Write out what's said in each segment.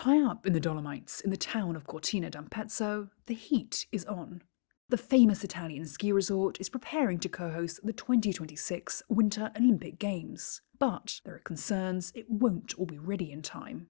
High up in the Dolomites, in the town of Cortina d'Ampezzo, the heat is on. The famous Italian ski resort is preparing to co-host the 2026 Winter Olympic Games, but there are concerns it won't all be ready in time.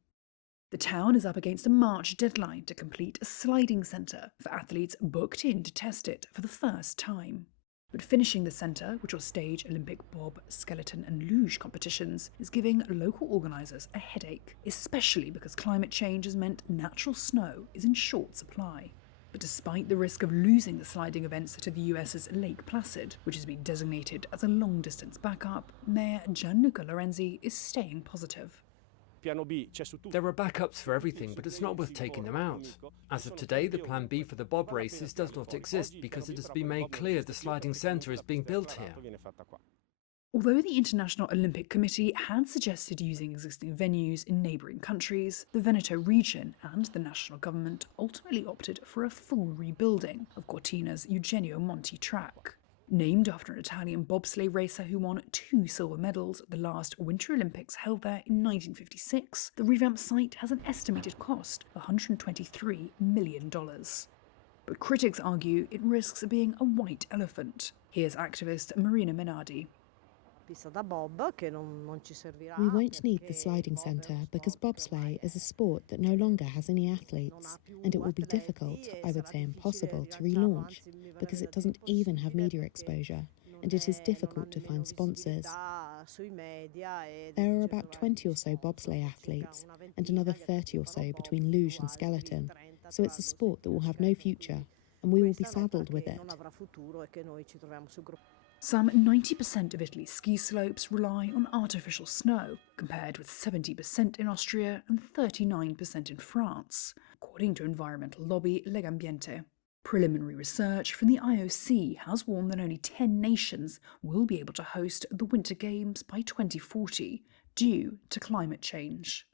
The town is up against a March deadline to complete a sliding centre for athletes booked in to test it for the first time. But finishing the centre, which will stage Olympic bob, skeleton and luge competitions, is giving local organisers a headache, especially because climate change has meant natural snow is in short supply. But despite the risk of losing the sliding events to the US's Lake Placid, which has been designated as a long-distance backup, Mayor Gianluca Lorenzi is staying positive. There are backups for everything, but it's not worth taking them out. As of today, the plan B for the bob races does not exist because it has been made clear the sliding centre is being built here. Although the International Olympic Committee had suggested using existing venues in neighbouring countries, the Veneto region and the national government ultimately opted for a full rebuilding of Cortina's Eugenio Monti track. Named after an Italian bobsleigh racer who won 2 silver medals at the last Winter Olympics held there in 1956, the revamped site has an estimated cost of $123 million. But critics argue it risks being a white elephant. Here's activist Marina Menardi. We won't need the sliding centre because bobsleigh is a sport that no longer has any athletes, and it will be difficult, I would say impossible, to relaunch because it doesn't even have media exposure, and it is difficult to find sponsors. There are about 20 or so bobsleigh athletes and another 30 or so between luge and skeleton, so it's a sport that will have no future, and we will be saddled with it. Some 90% of Italy's ski slopes rely on artificial snow, compared with 70% in Austria and 39% in France, according to environmental lobby Legambiente. Preliminary research from the IOC has warned that only 10 nations will be able to host the Winter Games by 2040 due to climate change.